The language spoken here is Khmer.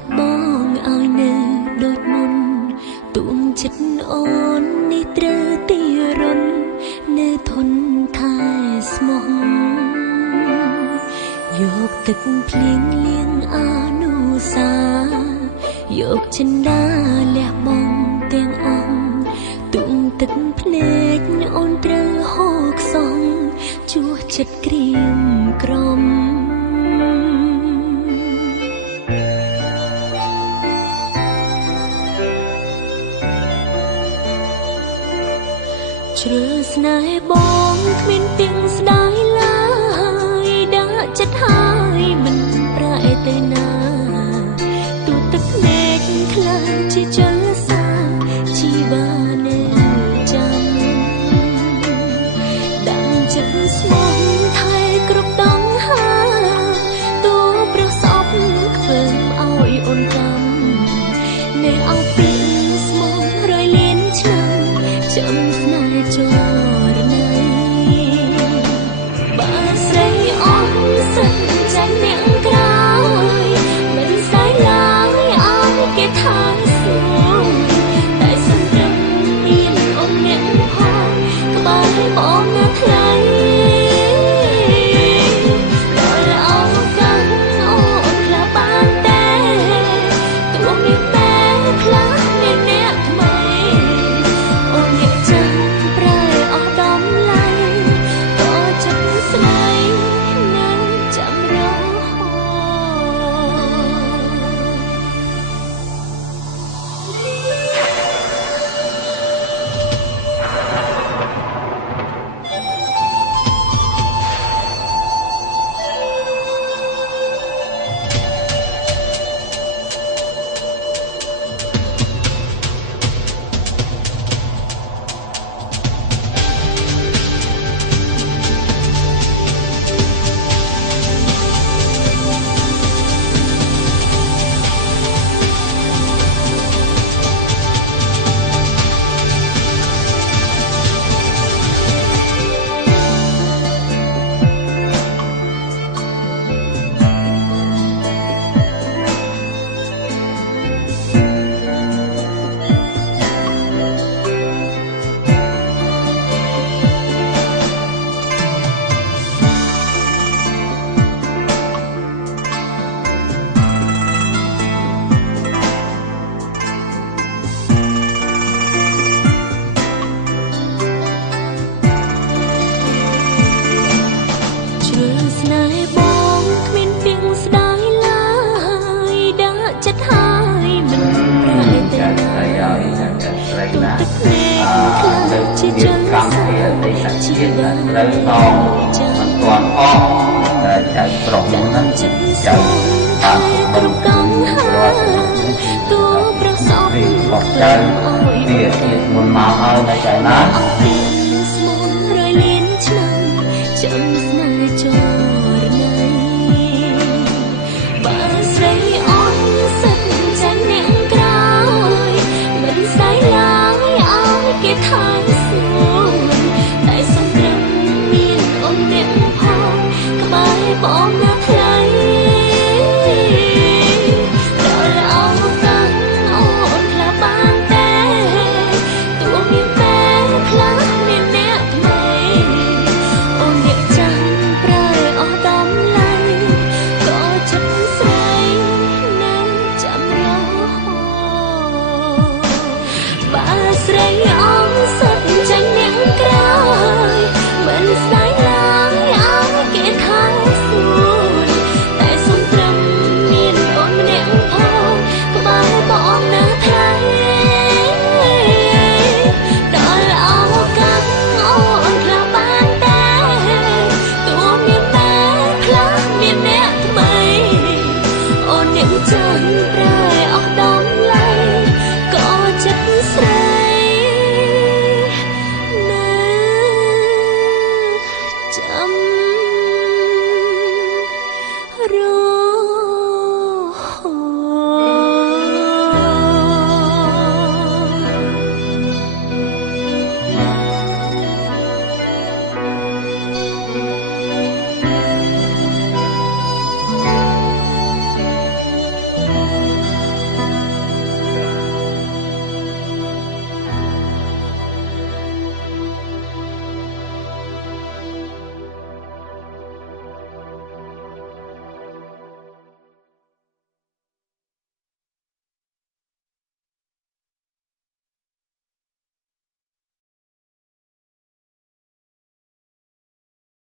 ត់បងឲ្យនៅដូចមុនទួងចិត្តអូននេះត្រូវទីរន់នៅធន់ថែស្មោះយកទឹកភ្លៀងលៀងអនុសាយកចិន្តាលះបងទាំងអស់ទួងទឹកភ្នែកអូនត្រូវហូរខ្សងជួសចិត្តក្រៀមក្រំជ្រើស្នេហ៍បងគ្មានទាំងស្ដាយឡើយដាក់ចិត្តហើយមិនប្រែទៅណាទូទឹកភ្នែកខ្លាំងជាចលសាជីវានៅចាំដាំចិត្តស្មោះថែគ្រប់ដងហាទូប្រសពខ្វើមឲ្យអូនចាំនៅអោពីស្មោះរយលៀនឆ្នាំចាំស្នេហ៍ចរណៃបើស្រីអស់សិនចាញ់អ្នកក្រោយមិនស្ដាយឡើយឲ្យគេថាសួរតែសំរឹងមានអូនអ្នកផងក្បែរបងណាថ្លៃដល់អោកាន់អូនខ្លះបានទេទោះមានតែខ្លះមានអ្នកថ្មីអូនអ្នកចាំប្រែអស់ដំឡៃក៏ចិត្តស្នេហ៍នៅចាំរហូស្នេហ៍បងគ្មានទាំងស្ដាយឡើយដាក់ចិត្តហើយមិនប្រែទៅណាទឹកភ្នែកខ្លាំងជាចលសាជីវិតត្រូវតងមិនទាន់អស់តែចៅប្រុសហ្នឹងចៅតាមគ្រប់កងហើយទូប្រសពរបស់ចៅវាទៀតមុនមកហើយតែចៅណា